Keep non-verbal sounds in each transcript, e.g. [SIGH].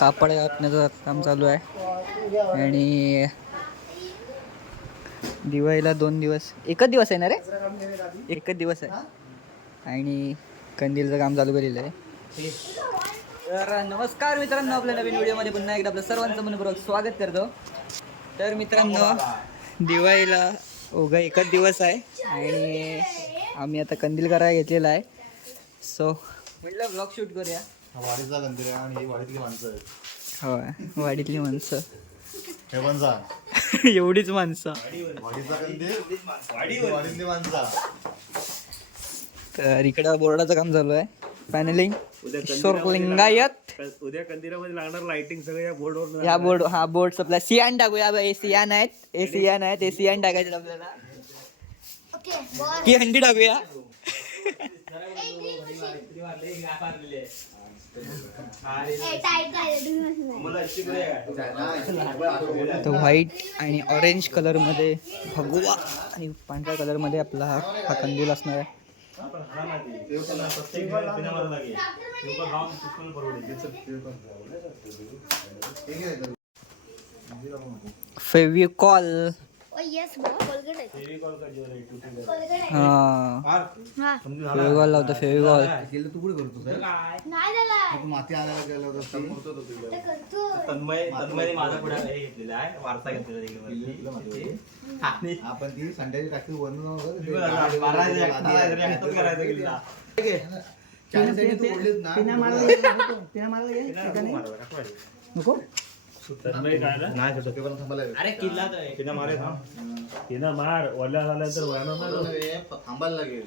कापड कापण्याचं काम चालू आहे. आणि दिवाळीला दोन दिवस एकच दिवस आहे ना रे? एकच दिवस आहे. आणि कंदीलचं काम चालू केलेलं आहे. तर नमस्कार मित्रांनो आपल्या नवीन व्हिडिओमध्ये पुन्हा एकदा आपलं सर्वांचं मनपूर्वक स्वागत करतो. तर मित्रांनो दिवाळीला ओघा एकच दिवस आहे. आणि आम्ही आता कंदील करायला घेतलेला आहे. सो म्हटलं ब्लॉग शूट करूया. वाडीचा गंधीर आहे आणि ही वाडीतली माणसं आहेत. होय वाडीतली माणसं. हे पण जा. [LAUGHS] एवढीच माणसं. वाडीचा गंधीर वाडीतली माणसं. तर इकडं बोर्डाचं काम चालू आहे. पॅनलिंग किशोर लिंगायत. उद्या कंदिरामध्ये लागणार लाइटिंग सगळं या बोर्डवर या बोर्ड हा बोर्ड आपला सियान टाकूया ए सियान आहेत. ए सियान आहेत ए सियान टाकायचे आपल्याला. की हंडी टाकूया? तर व्हाईट आणि ऑरेंज कलरमध्ये भगवा आणि पांढऱ्या कलरमध्ये आपला हा हा कंदील असणार आहे. फेविकॉल येस कोलगेट आहे. हा. हा. फेविकॉल लावतो फेविकॉल नाही झाला. माती आणायला गेलं होतं ते करतो तन्मय तन्मयने माझा पुढे हे घेतलेला आहे. वारसा घेतलेला तिकडे आणि आपण ती संध्याची टाकी. नको. तन्मय काय ना? अरे किल्ला तिनं मारे. तिनं मार. थांबायला लागेल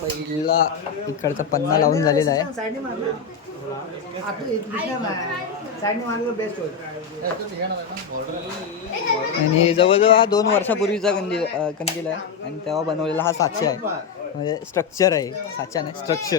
पहिला इकडचा पन्ना लावून झालेला आहे. आणि जवळजवळ हा दोन वर्षापूर्वीचा कंदील अं, कंदील आहे. आणि तेव्हा बनवलेला हा साचा आहे. म्हणजे स्ट्रक्चर आहे. साचा नाही स्ट्रक्चर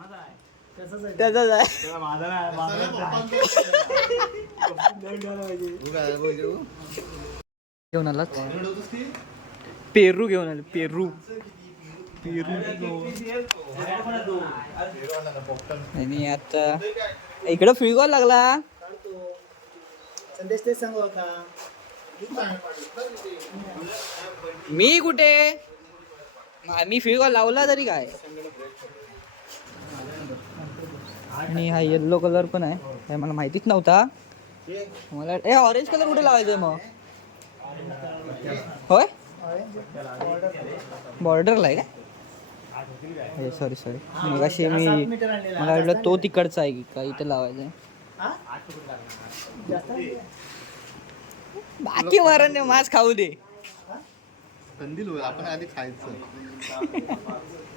माझा नाही. घेऊन आलात? पेरू घेऊन आले पेरू. पेरू. आणि आता इकडं फिरकॉल लागला. मी कुठे? मा- मी फिरकॉल लावला तरी काय? आणि हा येल्लो कलर पण आहे. हे मला माहितीच नव्हता. मला ए ऑरेंज कलर कुठे लावायचंय मग? होय? बॉर्डरला आहे का? सॉरी सॉरी मग अशी मी मला वाटलं तो तिकडचा आहे की का इथे लावायचं आहे बाकी मारण मास खाऊ दे. आपण आधी खायचं. [LAUGHS]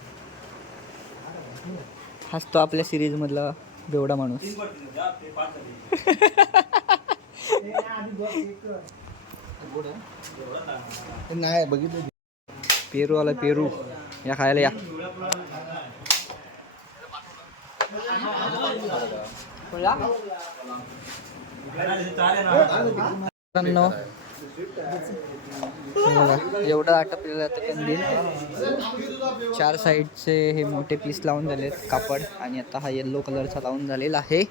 हाच तो आपल्या सिरीज मधला बेवडा माणूस. नाही बघितलं पेरू आला पेरू. या खायला या. मित्रांनो, एवढं आटपलेलं आता कंदील. चार साईडचे हे मोठे पीस लावून झालेत कापड आणि आता हा येल्लो कलरचा लावून झालेला आहे.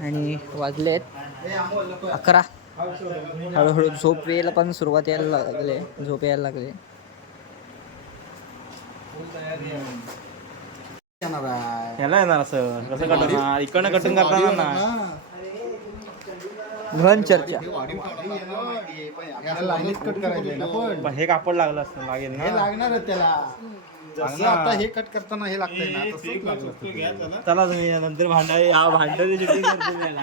आणि वाजलेत अकरा. हळूहळू झोप यायला पण सुरुवात यायला लागले झोप यायला लागले. ह्याला येणार असं कसं कटणार इकडनं कटिंग करताना ना? घन चर्चा लाईनीत कट करायचे ना पण पण हे कापड लागलं असतं लागेल हे ना लागणार त्याला. जसं आता हे कट करताना हे लागतंय ना तसंच लागलं असतं. चला तुम्ही नंतर भांडा हा शूटिंग [LAUGHS] याला.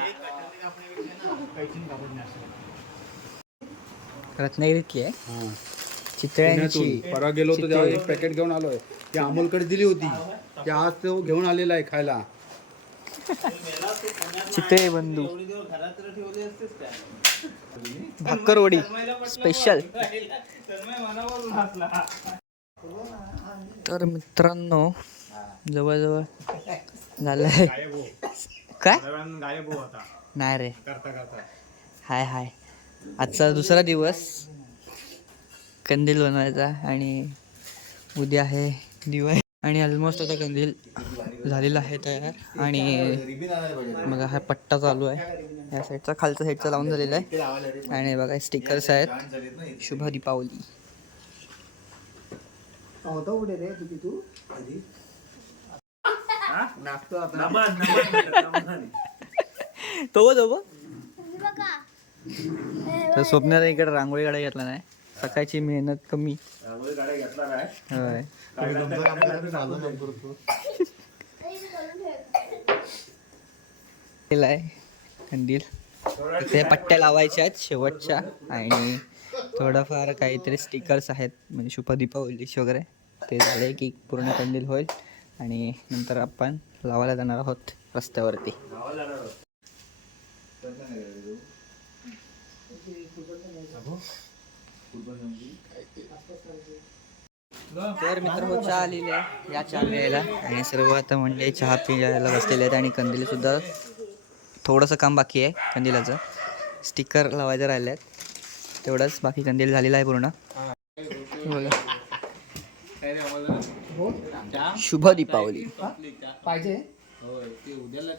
रत्नागिरीतली आहे. चितळ्यांची परवा गेलो होतो. एक पॅकेट घेऊन आलोय. ती अमोलकडे दिली होती. ती आज तो घेऊन आलेला आहे खायला. चिते बंधू। भाकरवडी स्पेशल तर मित्रांनो जवळजवळ झालंय. काय? नाही रे. हाय हाय. आजचा दुसरा दिवस. कंदील बनवायचा आणि उद्या आहे दिवाळी. आणि ऑलमोस्ट आता कंदील झालेला आहे तयार. आणि बघा हा पट्टा चालू आहे. या साईडचा खालच्या साईडचा लावून झालेला आहे. आणि बघा स्टिकर्स आहेत. शुभ दीपावली. तो? तो बघा तर स्वप्नाला इकडे रांगोळी काढा घेतला नाही. सकाळची मेहनत कमी. होय. आहे कंदील इथे पट्ट्या लावायच्या आहेत शेवटच्या आणि थोडंफार काहीतरी स्टिकर्स आहेत म्हणजे शुभ दीपावलीचे वगैरे. ते झाले की पूर्ण कंदील होईल आणि नंतर आपण लावायला जाणार आहोत रस्त्यावरती. तर मित्र हो चहा आलेली आहे. या चहा प्यायला. आणि सर्व आता म्हणजे चहा पियायला बसलेले आहेत आणि कंदील सुद्धा थोडंसं काम बाकी आहे कंदिलाचं. स्टिकर लावायचं राहिले आहेत तेवढंच बाकी कंदील झालेला आहे पूर्ण. बघा. शुभ दीपावली. पाहिजे? हा बघ किल्ला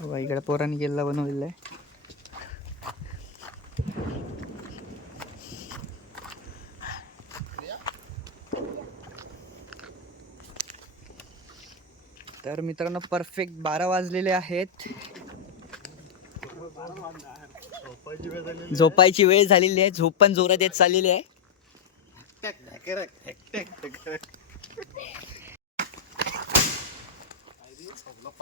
बघा, इकडे पोरांनी गेला बनवलेला आहे. तर मित्रांनो परफेक्ट बारा वाजलेले आहेत. झोपायची वेळ झालेली आहे. झोप पण जोरात येत चाललेली आहे.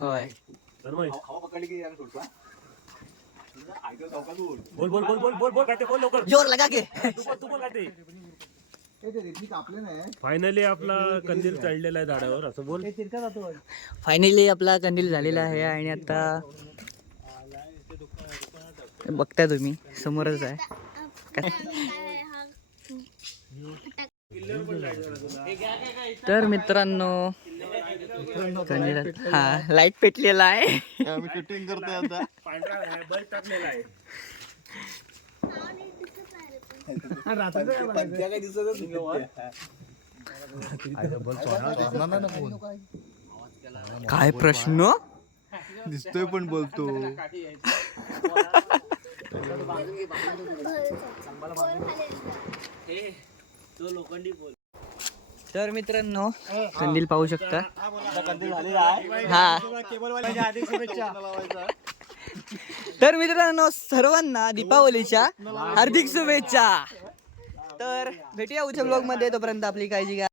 होय बोल बोल बोल बोल बोल बोल काय ते बोल लवकर जोर लगा के तू बोल तू बोल काय ते फायनली आपला कंदील चढलेला आहे झाडावर असं बोल. फायनली आपला कंदील झालेला आहे आणि आता बघताय तुम्ही समोरच आहे. तर मित्रांनो कंदील हा लाइट पेटलेला आहे. आहे काय प्रश्न? दिसतोय पण बोलतो. तर मित्रांनो कंदील पाहू शकता. हा. तर मित्रांनो सर्वांना दीपावलीच्या हार्दिक शुभेच्छा. तर भेटूया उद्या ब्लॉगमध्ये. तोपर्यंत आपली काळजी घ्या.